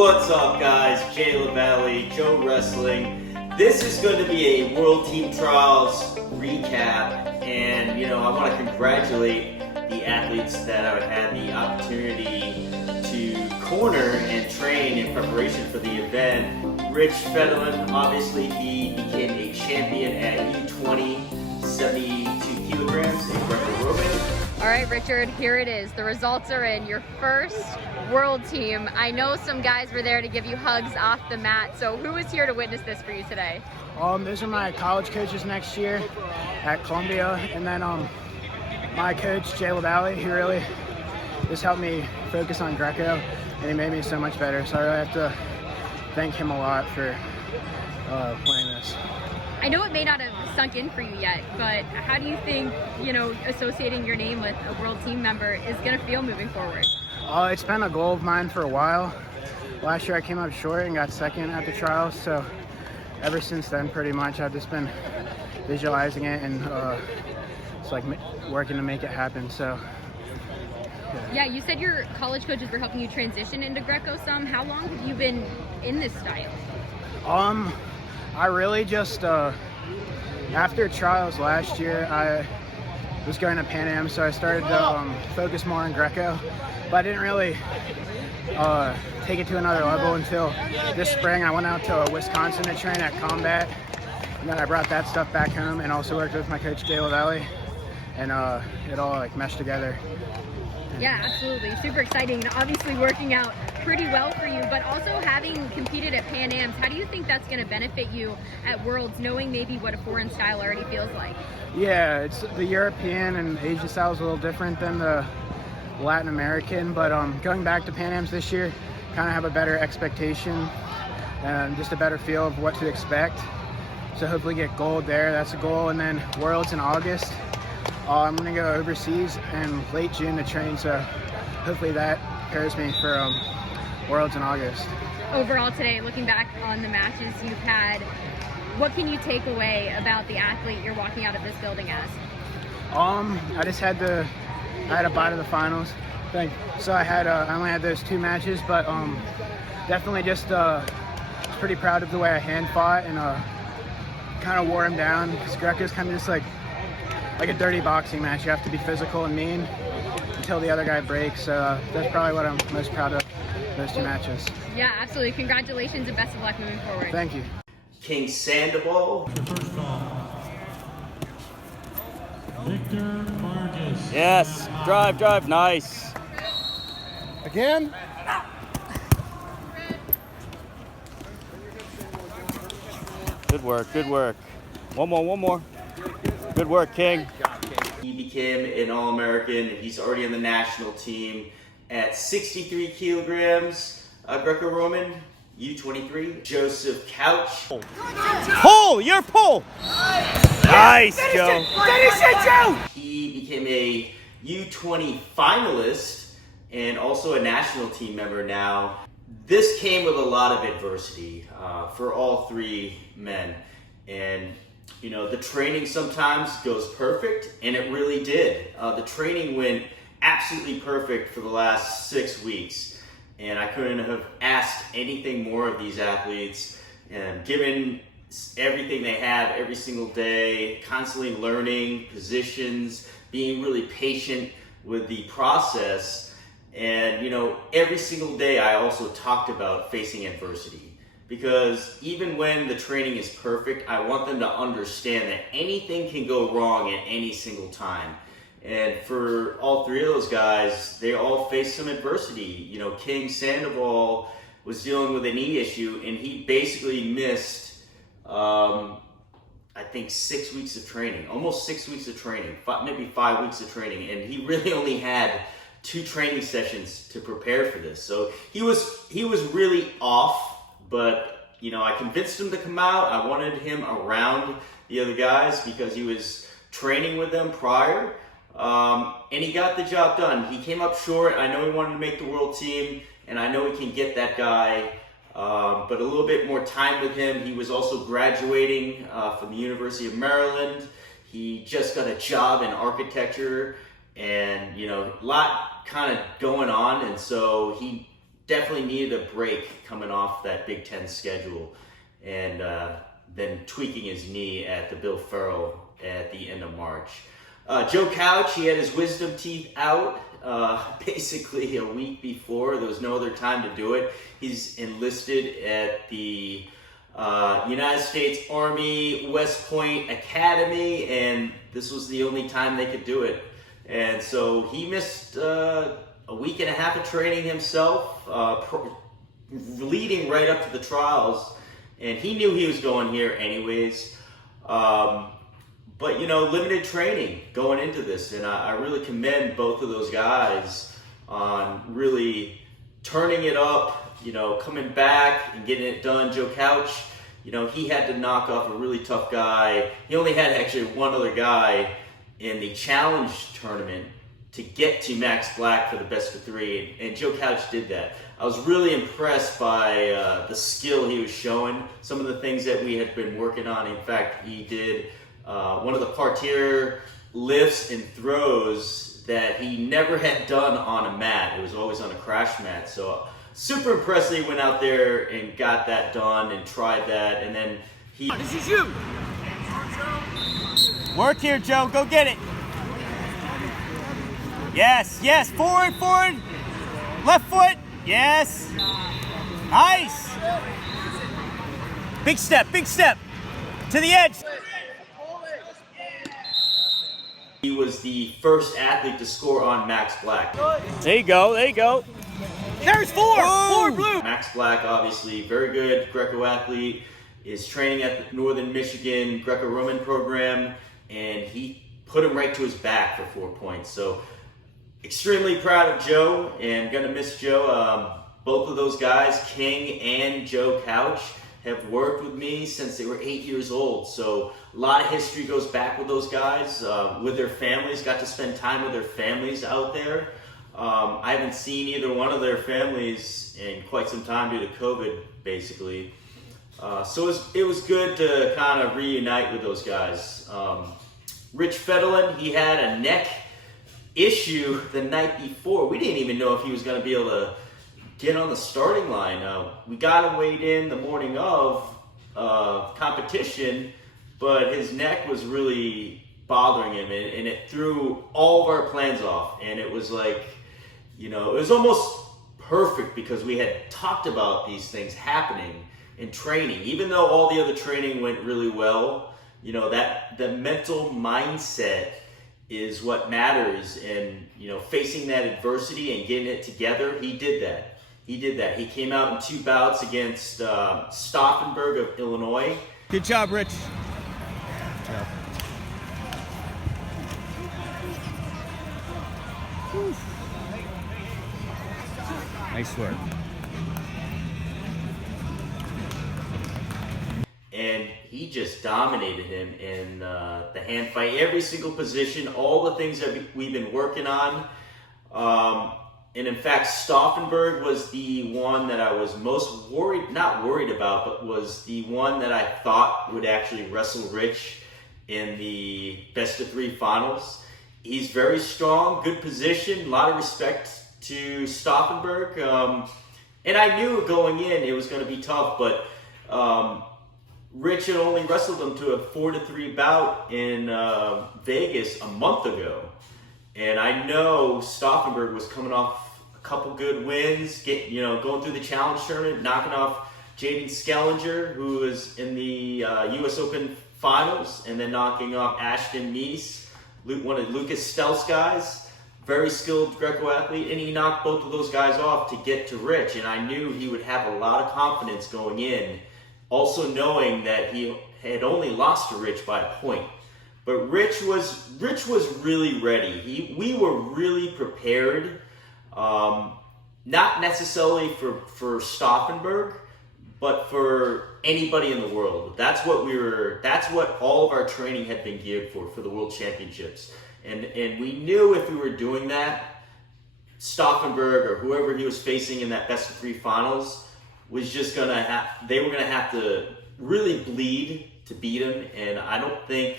What's up, guys? Jay LaValle, Joe Wrestling. This is going to be a World Team Trials recap, and I want to congratulate the athletes that I had the opportunity to corner and train in preparation for the event. Rich Fedalen, obviously, he became a champion at U20, 72 kilograms in Greco-Roman. All right, Richard, here it is. The results are in. Your first World Team. I know some guys were there to give you hugs off the mat. So who was here to witness this for you today? Those are my college coaches next year at Columbia, and then my coach Jay LaValle. He really just helped me focus on Greco, and he made me so much better. So I really have to thank him a lot for playing this. I know it may not have sunk in for you yet, but how do you think, associating your name with a World Team member is going to feel moving forward? It's been a goal of mine for a while. Last year I came up short and got second at the trials, so ever since then, pretty much, I've just been visualizing it and it's like working to make it happen. So. Yeah, you said your college coaches were helping you transition into Greco some. How long have you been in this style? I really just, after trials last year, I was going to Pan Am, so I started to focus more on Greco, but I didn't really take it to another level until this spring. I went out to Wisconsin to train at Combat, and then I brought that stuff back home and also worked with my coach Jay LaValle, and it all meshed together. Yeah, absolutely. Super exciting. Obviously working out pretty well for you, but also having competed at Pan Ams, how do you think that's going to benefit you at Worlds, knowing maybe what a foreign style already feels like? Yeah, it's the European and Asian style is a little different than the Latin American, but going back to Pan Ams this year, kind of have a better expectation and just a better feel of what to expect. So hopefully get gold there. That's a goal. And then Worlds in August. I'm going to go overseas in late June to train, so hopefully that prepares me for Worlds in August. Overall today, looking back on the matches you've had, what can you take away about the athlete you're walking out of this building as? I just had a bye to the finals. So I only had those two matches, but definitely just pretty proud of the way I hand fought and kind of wore him down, because Greco's kind of just like a dirty boxing match. You have to be physical and mean until the other guy breaks. So that's probably what I'm most proud of, those two matches. Yeah, absolutely. Congratulations and best of luck moving forward. Thank you. King Sandoval. Victor Vargas. Yes, drive, nice. Again? Good work. One more. Good work, King. He became an All-American. He's already on the national team at 63 kilograms, Greco-Roman, U23. Joseph Couch. Pull! Your pull! Nice, Joe. Finish it, Joe! He became a U20 finalist and also a national team member now. This came with a lot of adversity for all three men. And the training sometimes goes perfect, and it really did. The training went absolutely perfect for the last 6 weeks, and I couldn't have asked anything more of these athletes. And given everything they have every single day, constantly learning positions, being really patient with the process, and every single day I also talked about facing adversity. Because even when the training is perfect, I want them to understand that anything can go wrong at any single time. And for all three of those guys, they all faced some adversity. King Sandoval was dealing with a knee issue, and he basically missed, I think, 6 weeks of training, almost 6 weeks of training, maybe 5 weeks of training. And he really only had 2 training sessions to prepare for this. So he was really off. But, I convinced him to come out. I wanted him around the other guys because he was training with them prior. And he got the job done. He came up short. I know he wanted to make the world team, and I know he can get that guy. But a little bit more time with him. He was also graduating from the University of Maryland. He just got a job in architecture, and, a lot kind of going on. And so he definitely needed a break coming off that Big Ten schedule, and then tweaking his knee at the Bill Ferrell at the end of March. Joe Couch, he had his wisdom teeth out basically a week before. There was no other time to do it. He's enlisted at the United States Army West Point Academy, and this was the only time they could do it. And so he missed a week and a half of training himself, leading right up to the trials. And he knew he was going here anyways. But, you know, limited training going into this. And I really commend both of those guys on really turning it up, you know, coming back and getting it done. Joe Couch, you know, he had to knock off a really tough guy. He only had actually one other guy in the challenge tournament to get to Max Black for the best of three. And Joe Couch did that. I was really impressed by the skill he was showing, some of the things that we had been working on. In fact, he did one of the parterre lifts and throws that he never had done on a mat. It was always on a crash mat. So super impressed that he went out there and got that done and tried that. And then he... This is you! Work here, Joe. Go get it. Yes, yes. Forward, forward. Left foot. Yes. Nice. Big step, big step. To the edge. He was the first athlete to score on Max Black. There you go, there you go. There's four! Four blue! Max Black, obviously very good Greco athlete, is training at the Northern Michigan Greco-Roman program, and he put him right to his back for 4 points. So extremely proud of Joe, and gonna miss Joe. Both of those guys, King and Joe Couch, have worked with me since they were 8 years old. So a lot of history goes back with those guys, with their families, got to spend time with their families out there. I haven't seen either one of their families in quite some time due to COVID, basically. So it was good to kind of reunite with those guys. Rich Fedalen, he had a neck issue the night before. We didn't even know if he was going to be able to get on the starting line. We got him weighed in the morning of competition, but his neck was really bothering him, and it threw all of our plans off. And it was like, you know, it was almost perfect because we had talked about these things happening in training. Even though all the other training went really well, you know, that the mental mindset is what matters. And, you know, facing that adversity and getting it together, he did that. He did that. He came out in 2 bouts against Stauffenberg of Illinois. Good job, Rich. Nice work. And he just dominated him in the hand fight. Every single position, all the things that we've been working on. And in fact, Stauffenberg was the one that I was most not worried about, but was the one that I thought would actually wrestle Rich in the best of 3 finals. He's very strong, good position, a lot of respect to Stauffenberg. And I knew going in it was going to be tough, but Rich had only wrestled him to a 4-3 bout in Vegas a month ago. And I know Stauffenberg was coming off a couple good wins, going through the challenge tournament, knocking off Jaden Skellinger, who was in the U.S. Open finals, and then knocking off Ashton Meese, one of Lucas Stelz's guys, very skilled Greco athlete, and he knocked both of those guys off to get to Rich. And I knew he would have a lot of confidence going in, also knowing that he had only lost to Rich by a point. But Rich was really ready. We were really prepared, not necessarily for Stauffenberg, but for anybody in the world. That's what all of our training had been geared for the World Championships. And we knew if we were doing that, Stauffenberg or whoever he was facing in that best of 3 finals was just they were gonna have to really bleed to beat him. And I don't think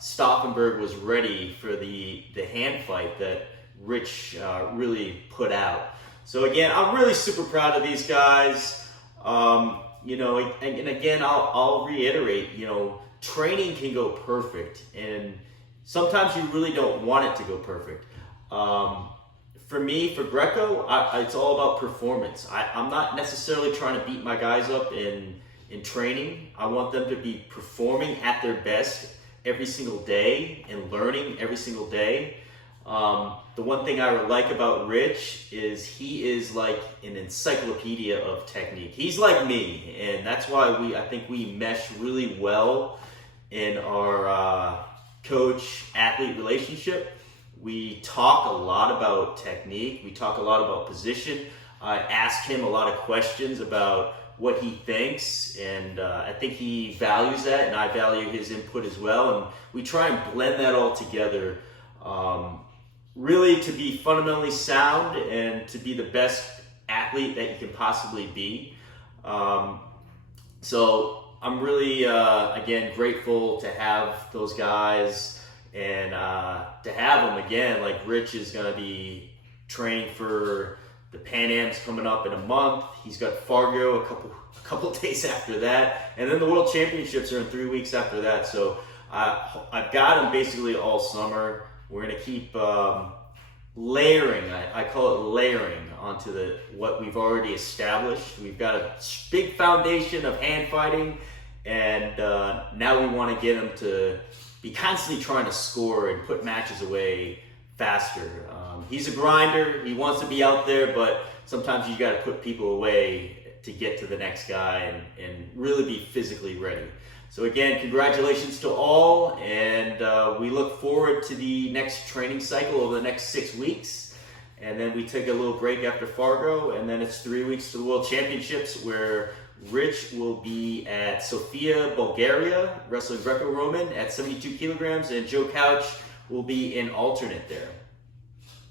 Stauffenberg was ready for the hand fight that Rich really put out. So again, I'm really super proud of these guys. You know, and again, I'll reiterate, you know, training can go perfect, and sometimes you really don't want it to go perfect. For me, for Greco, it's all about performance. I'm not necessarily trying to beat my guys up in training. I want them to be performing at their best every single day and learning every single day. The one thing I like about Rich is he is like an encyclopedia of technique. He's like me, and that's why I think we mesh really well in our coach-athlete relationship. We talk a lot about technique. We talk a lot about position. I ask him a lot of questions about what he thinks, and I think he values that, and I value his input as well. And we try and blend that all together, really to be fundamentally sound and to be the best athlete that you can possibly be. So I'm really, again, grateful to have those guys. And to have them again, like Rich is going to be training for the Pan Am's coming up in a month. He's got Fargo a couple days after that, and then the World Championships are in 3 weeks after that. So I've got him basically all summer. We're going to keep layering. I call it layering onto what we've already established. We've got a big foundation of hand fighting, and now we want to get him to be constantly trying to score and put matches away faster. He's a grinder. He wants to be out there, but sometimes you got to put people away to get to the next guy and really be physically ready. So again, congratulations to all, and we look forward to the next training cycle over the next 6 weeks. And then we take a little break after Fargo, and then it's 3 weeks to the World Championships, where Rich will be at Sofia, Bulgaria, wrestling Greco-Roman at 72 kilograms, and Joe Couch will be in alternate there.